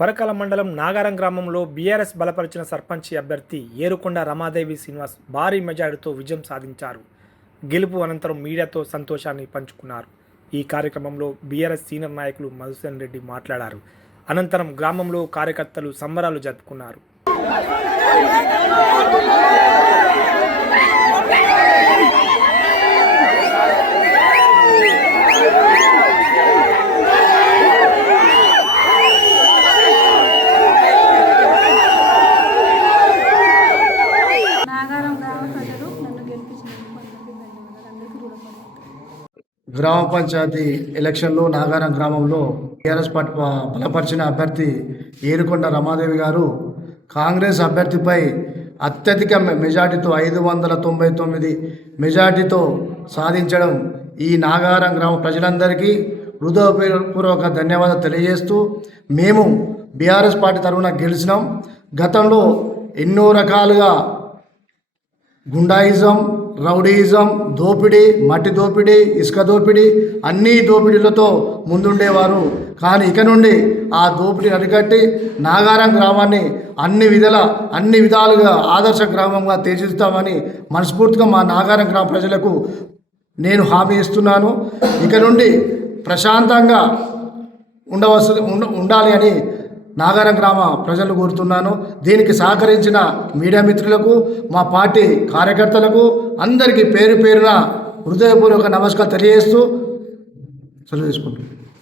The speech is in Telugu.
పరకాల మండలం నాగారం గ్రామంలో బీఆర్ఎస్ బలపరిచిన సర్పంచ్ అభ్యర్థి ఏరుకొండ రమాదేవి శ్రీనివాస్ భారీ మెజారిటీతో విజయం సాధించారు. గెలుపు అనంతరం మీడియాతో సంతోషాన్ని పంచుకున్నారు. ఈ కార్యక్రమంలో బీఆర్ఎస్ సీనియర్ నాయకులు మధుసూదన్ రెడ్డి మాట్లాడారు. అనంతరం గ్రామంలో కార్యకర్తలు సంబరాలు జరుపుకున్నారు నాగారం గ్రామ ప్రజలు నన్ను గెలిపించినందుకు అందరికీ ధన్యవాదాలు అందరికీ రుణపడి గ్రామ పంచాయతీ ఎలక్షన్లో నాగారం గ్రామంలో టీఆర్ఎస్ పార్టీ బలపరిచిన అభ్యర్థి ఏరుకొండ రమాదేవి గారు కాంగ్రెస్ అభ్యర్థిపై అత్యధిక మెజార్టీతో ఐదు వందల తొంభై తొమ్మిది మెజార్టీతో సాధించడం ఈ నాగారం గ్రామ ప్రజలందరికీ హృదయపూర్వక ధన్యవాదాలు తెలియజేస్తూ మేము బీఆర్ఎస్ పార్టీ తరఫున గెలిచినాం. గతంలో ఎన్నో రకాలుగా గుండాయిజం రౌడీయిజం దోపిడీ మట్టి దోపిడీ ఇసుక దోపిడీ అన్ని దోపిడీలతో ముందుండేవారు. కానీ ఇక నుండి ఆ దోపిడీని అరికట్టి నాగారం గ్రామాన్ని అన్ని విధాల అన్ని విధాలుగా ఆదర్శ గ్రామంగా తీర్చిదిద్దామని మనస్ఫూర్తిగా మా నాగారం గ్రామ ప్రజలకు నేను హామీ ఇస్తున్నాను. ఇక నుండి ప్రశాంతంగా ఉండవలసి ఉండాలి అని నాగారం గ్రామ ప్రజలు కోరుతున్నాను. దీనికి సహకరించిన మీడియా మిత్రులకు మా పార్టీ కార్యకర్తలకు అందరికీ పేరు పేరున హృదయపూర్వక నమస్కారం తెలియజేస్తూ సెలవు తీసుకుంటున్నాను.